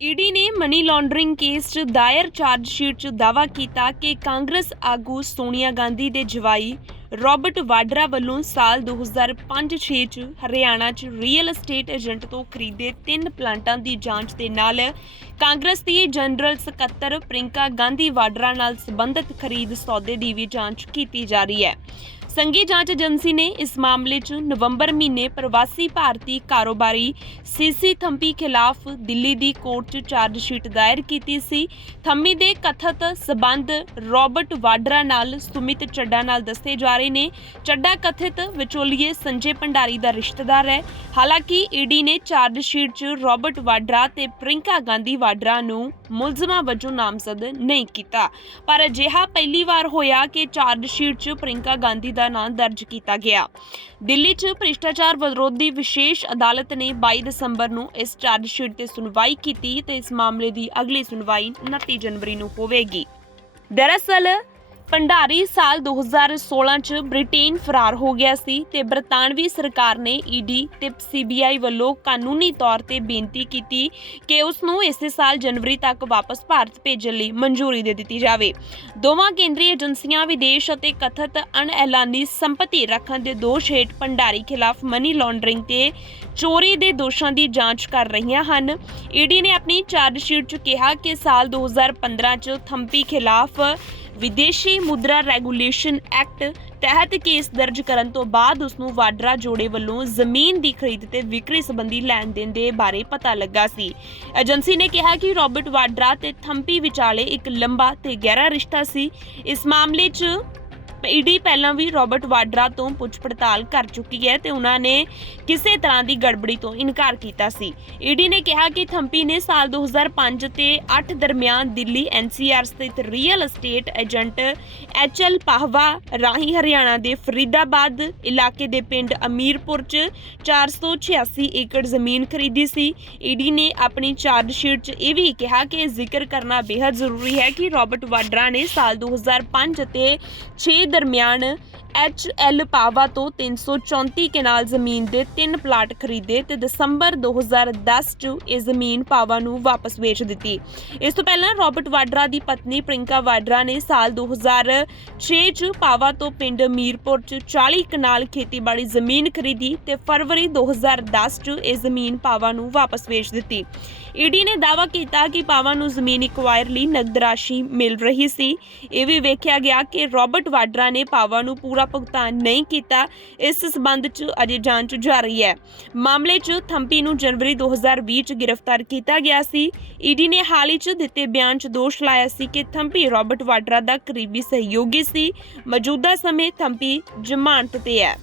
ED ਨੇ money laundering case 'ਚ ਦਾਇਰ ਚਾਰਜ ਸ਼ੀਟ 'ਚ ਦਾਅਵਾ ਕੀਤਾ ਕਿ ਕਾਂਗਰਸ ਆਗੂ ਸੋਨੀਆ ਗਾਂਧੀ ਦੇ ਜਵਾਈ ਰਾਬਰਟ ਵਾਡਰਾ ਵੱਲੋਂ ਸਾਲ 2005-6 'ਚ ਹਰਿਆਣਾ 'ਚ ਰੀਅਲ ਅਸਟੇਟ ਏਜੰਟ ਤੋਂ ਖਰੀਦੇ ਤਿੰਨ ਪਲਾਂਟਾਂ ਦੀ ਜਾਂਚ ਦੇ ਨਾਲ ਕਾਂਗਰਸ ਦੀ ਜਨਰਲ ਸਕੱਤਰ ਪ੍ਰਿੰਕਾ ਗਾਂਧੀ ਵਾਡਰਾ ਨਾਲ ਸੰਬੰਧਿਤ ਖਰੀਦ ਸੌਦੇ ਦੀ ਵੀ ਜਾਂਚ ਕੀਤੀ ਜਾ ਰਹੀ ਹੈ। ਸੰਘੀ ਜਾਂਚ ਏਜੰਸੀ ਨੇ ਇਸ ਮਾਮਲੇ 'ਚ ਨਵੰਬਰ ਮਹੀਨੇ ਪ੍ਰਵਾਸੀ ਭਾਰਤੀ ਕਾਰੋਬਾਰੀ ਸੀਸੀ ਥੰਪੀ ਖਿਲਾਫ ਦਿੱਲੀ ਦੀ ਕੋਰਟ 'ਚ ਚਾਰਜ ਸ਼ੀਟ ਦਾਇਰ ਕੀਤੀ ਸੀ। ਥੰਮੀ ਦੇ ਕਥਿਤ ਸਬੰਧ ਰਾਬਰਟ ਵਾਡਰਾ ਨਾਲ ਸੁਮਿਤ ਚੱਡਾ ਨਾਲ ਦੱਸੇ ਜਾ ਰਹੇ ਨੇ। ਚੱਡਾ ਕਥਿਤ ਵਿਚੋਲੀਏ ਸੰਜੇ ਭੰਡਾਰੀ ਦਾ ਰਿਸ਼ਤੇਦਾਰ ਹੈ। ਹਾਲਾਂਕਿ ਈਡੀ ਨੇ ਚਾਰਜ ਸ਼ੀਟ 'ਚ ਰਾਬਰਟ ਵਾਡਰਾ ਤੇ ਪ੍ਰਿੰਕਾ ਗਾਂਧੀ ਵਾਡਰਾ ਨੂੰ ਮੁਲਜ਼ਮਾਂ ਵਜੋਂ ਨਾਮਜ਼ਦ ਨਹੀਂ ਕੀਤਾ। ਪਰ ਅਜਿਹਾ ਪਹਿਲੀ ਵਾਰ ਹੋਇਆ ਕਿ ਚਾਰਜ ਸ਼ੀਟ 'ਚ ਪ੍ਰਿੰਕਾ ਗਾਂਧੀ ਦਾ ਨਾਂ ਦਰਜ ਕੀਤਾ ਗਿਆ। ਦਿੱਲੀ 'ਚ ਭ੍ਰਿਸ਼ਟਾਚਾਰ ਵਿਰੋਧੀ ਵਿਸ਼ੇਸ਼ ਅਦਾਲਤ ਨੇ 22 ਦਸੰਬਰ ਨੂੰ ਇਸ ਚਾਰਜ ਸ਼ੀਟ ਤੇ ਸੁਣਵਾਈ ਕੀਤੀ ਤੇ ਇਸ ਮਾਮਲੇ ਦੀ ਅਗਲੀ ਸੁਣਵਾਈ 29 ਜਨਵਰੀ ਨੂੰ ਹੋਵੇਗੀ। ਦਰਅਸਲ ਭੰਡਾਰੀ ਸਾਲ 2016 ਚ ਬ੍ਰਿਟੇਨ ਫਰਾਰ ਹੋ ਗਿਆ ਸੀ ਤੇ ਬਰਤਾਨਵੀ ਸਰਕਾਰ ਨੇ ਈਡੀ ਤੇ ਸੀਬੀਆਈ ਵੱਲੋਂ ਕਾਨੂੰਨੀ ਤੌਰ ਤੇ ਬੇਨਤੀ ਕੀਤੀ ਕਿ ਉਸ ਨੂੰ ਇਸੇ ਸਾਲ ਜਨਵਰੀ ਤੱਕ ਵਾਪਸ ਭਾਰਤ ਭੇਜਣ ਲਈ ਮਨਜ਼ੂਰੀ ਦੇ ਦਿੱਤੀ ਜਾਵੇ। ਦੋਵਾਂ ਕੇਂਦਰੀ ਏਜੰਸੀਆਂ, ਵਿਦੇਸ਼ ਅਤੇ ਕਥਿਤ ਅਣਐਲਾਨੀ ਸੰਪਤੀ ਰੱਖਣ ਦੇ ਦੋਸ਼ ਹੇਠ ਭੰਡਾਰੀ ਖਿਲਾਫ ਮਨੀ ਲਾਂਡਰਿੰਗ ਤੇ ਚੋਰੀ ਦੇ ਦੋਸ਼ਾਂ ਦੀ ਜਾਂਚ ਕਰ ਰਹੀਆਂ ਹਨ। ਈਡੀ ਨੇ ਆਪਣੀ ਚਾਰਜ ਸ਼ੀਟ 'ਚ ਕਿਹਾ ਕਿ ਸਾਲ 2015 'ਚ ਥੰਪੀ ਖਿਲਾਫ ਵਿਦੇਸ਼ੀ ਮੁਦਰਾ ਰੈਗੂਲੇਸ਼ਨ ਐਕਟ ਤਹਿਤ ਕੇਸ ਦਰਜ ਕਰਨ ਤੋਂ ਬਾਅਦ ਉਸ ਨੂੰ ਵਾਡਰਾ ਜੋੜੇ ਵੱਲੋਂ ਜ਼ਮੀਨ ਦੀ ਖਰੀਦ ਤੇ ਵਿਕਰੀ ਸੰਬੰਧੀ ਲੈਣ ਦੇਣ ਦੇ ਬਾਰੇ ਪਤਾ ਲੱਗਾ ਸੀ। ਏਜੰਸੀ ਨੇ ਕਿਹਾ ਕਿ ਰਾਬਰਟ ਵਾਡਰਾ ਤੇ ਥੰਪੀ ਵਿਚਾਲੇ ਇੱਕ ਲੰਬਾ ਤੇ ਗਹਿਰਾ ਰਿਸ਼ਤਾ ਸੀ। ਇਸ ਮਾਮਲੇ 'ਚ ਈਡੀ ਪਹਿਲਾਂ ਵੀ ਰਾਬਰਟ ਵਾਡਰਾ ਤੋਂ ਪੁੱਛ ਪੜਤਾਲ ਕਰ ਚੁੱਕੀ ਹੈ ਤੇ ਉਹਨਾਂ ਨੇ ਕਿਸੇ ਤਰ੍ਹਾਂ ਦੀ ਗੜਬੜੀ ਤੋਂ ਇਨਕਾਰ ਕੀਤਾ ਸੀ। ਈਡੀ ਨੇ ਕਿਹਾ ਕਿ ਥੰਪੀ ਨੇ ਸਾਲ 2005 ਤੇ 8 ਦਰਮਿਆਨ ਦਿੱਲੀ ਐਨਸੀਆਰ ਸਥਿਤ real estate agent HL Pahwa ਰਾਹੀਂ ਹਰਿਆਣਾ ਦੇ ਫਰੀਦਾਬਾਦ ਇਲਾਕੇ ਦੇ ਪਿੰਡ ਅਮੀਰਪੁਰ 'ਚ 486 ਏਕੜ ਜ਼ਮੀਨ ਖਰੀਦੀ ਸੀ। ਈਡੀ ਨੇ ਆਪਣੀ ਚਾਰਜ ਸ਼ੀਟ 'ਚ ਇਹ ਵੀ ਕਿਹਾ ਕਿ ਜ਼ਿਕਰ ਕਰਨਾ ਬੇहद ਜ਼ਰੂਰੀ ਹੈ ਕਿ ਰਾਬਰਟ ਵਾਡਰਾ ਨੇ ਸਾਲ 2005 ਅਤੇ 6 ਦਰਮਿਆਨ ਐਚ ਐਲ ਪਾਵਾ ਤੋਂ 334 ਕਨਾਲ ਜ਼ਮੀਨ ਦੇ ਤਿੰਨ ਪਲਾਟ ਖਰੀਦੇ ਤੇ ਦਸੰਬਰ 2010 ਚ ਇਹ ਜ਼ਮੀਨ ਪਾਵਾ ਨੂੰ ਵਾਪਸ ਵੇਚ ਦਿੱਤੀ। ਇਸ ਤੋਂ ਪਹਿਲਾਂ ਰਾਬਰਟ ਵਾਡਰਾ ਦੀ ਪਤਨੀ ਪ੍ਰਿੰਕਾ ਵਾਡਰਾ ਨੇ ਸਾਲ 2006 ਚ ਪਾਵਾ ਤੋਂ ਪਿੰਡ ਮੀਰਪੁਰ ਚ 40 ਕਨਾਲ ਖੇਤੀਬਾੜੀ ਜ਼ਮੀਨ ਖਰੀਦੀ ਤੇ ਫਰਵਰੀ 2010 ਚ ਇਹ ਜ਼ਮੀਨ ਪਾਵਾ ਨੂੰ ਵਾਪਸ ਵੇਚ ਦਿੱਤੀ। ਈਡੀ ਨੇ ਦਾਅਵਾ ਕੀਤਾ ਕਿ ਪਾਵਾ ਨੂੰ ਜ਼ਮੀਨ ਐਕਵਾਇਰ ਲਈ ਨਗਦ ਰਾਸ਼ੀ ਮਿਲ ਰਹੀ ਸੀ। ਇਹ ਵੀ ਵੇਖਿਆ ਗਿਆ ਕਿ ਰਾਬਰਟ ਵਾਡਰਾ ਨੇ ਪਾਵਾ ਨੂੰ ਪੂਰਾ ਭੁਗਤਾਨ ਨਹੀਂ ਕੀਤਾ, ਇਸ ਸਬੰਧ 'ਚ ਅਜੇ ਜਾਂਚ ਜਾਰੀ ਹੈ। ਮਾਮਲੇ 'ਚ ਥੰਪੀ ਨੂੰ ਜਨਵਰੀ 2020 'ਚ ਗ੍ਰਿਫਤਾਰ ਕੀਤਾ ਗਿਆ ਸੀ। ਈਡੀ ਨੇ ਹਾਲ ਹੀ 'ਚ ਦਿੱਤੇ ਬਿਆਨ 'ਚ ਦੋਸ਼ ਲਾਇਆ ਸੀ ਕਿ ਥੰਪੀ ਰਾਬਰਟ ਵਾਡਰਾ ਦਾ ਕਰੀਬੀ ਸਹਿਯੋਗੀ ਸੀ। ਮੌਜੂਦਾ ਸਮੇਂ ਥੰਪੀ ਜ਼ਮਾਨਤ ਤੇ ਹੈ।